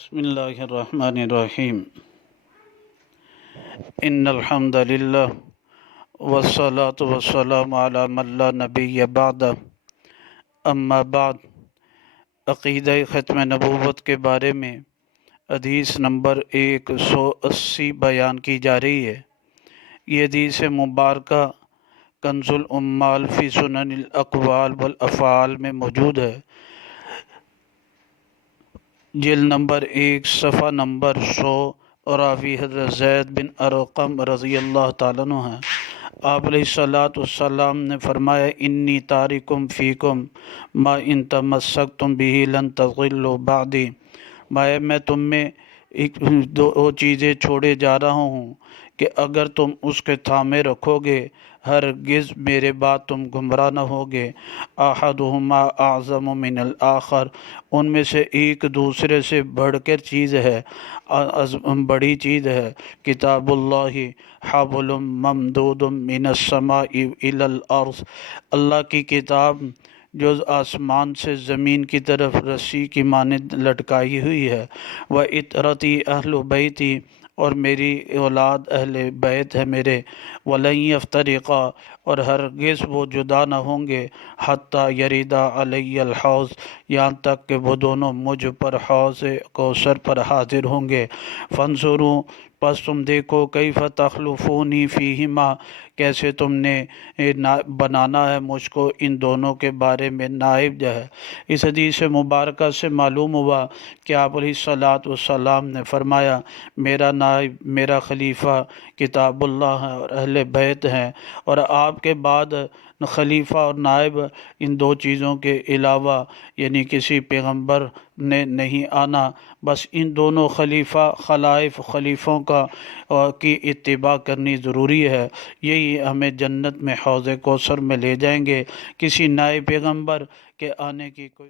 بسم اللہ الرحمن الرحیم ان الحمد للہ والصلاة والسلام علی من لا نبی بعد اما بعد۔ عقیدہ ختم نبوت کے بارے میں حدیث نمبر 180 بیان کی جا رہی ہے۔ یہ حدیث مبارکہ کنز العمال فی سنن الاقوال والافعال میں موجود ہے، جلد نمبر 1 صفحہ نمبر 100، اور راوی حضرت زید بن ارقم رضی اللہ تعالیٰ عنہ ہیں۔ آپ علیہ الصلوۃ والسلام نے فرمایا انی تارکم فیکم ما ان تمسکتم بہ لن تضلوا بعدی۔ میں تم میں دو چیزیں چھوڑے جا رہا ہوں کہ اگر تم اس کے تھامے رکھو گے ہرگز میرے بعد تم گمراہ نہ ہوگے۔ احدہما اعظم من الآخر، ان میں سے ایک دوسرے سے بڑھ کر چیز ہے، بڑی چیز ہے۔ کتاب اللہ حبل ممدود من السماء الی الارض، اللہ کی کتاب جو آسمان سے زمین کی طرف رسی کی مانند لٹکائی ہوئی ہے۔ وَإِطْرَتِي أَهْلُ بَيْتِي، اور میری اولاد اہل بیت ہے میرے۔ وَلَن يَفْتَرِقَا، اور ہرگز وہ جدا نہ ہوں گے۔ حَتَّى يَرِدَ عَلَيَّ الْحَوْض، یہاں تک کہ وہ دونوں مجھ پر حوض کوثر پر حاضر ہوں گے۔ فَانظُرُوا، پس تم دیکھو، کیف تخلفونی فیہما، کیسے تم نے بنانا ہے مجھ کو ان دونوں کے بارے میں نائب جو ہے۔ اس حدیث مبارکہ سے معلوم ہوا کہ آپ علیہ الصلوۃ والسلام نے فرمایا میرا نائب، میرا خلیفہ کتاب اللہ ہے اور اہل بیت ہیں، اور آپ کے بعد خلیفہ اور نائب ان دو چیزوں کے علاوہ یعنی کسی پیغمبر نے نہیں آنا۔ بس ان دونوں خلیفوں کی اتباع کرنی ضروری ہے، یہی ہمیں جنت میں حوض کوثر میں لے جائیں گے۔ کسی نئے پیغمبر کے آنے کی کوئی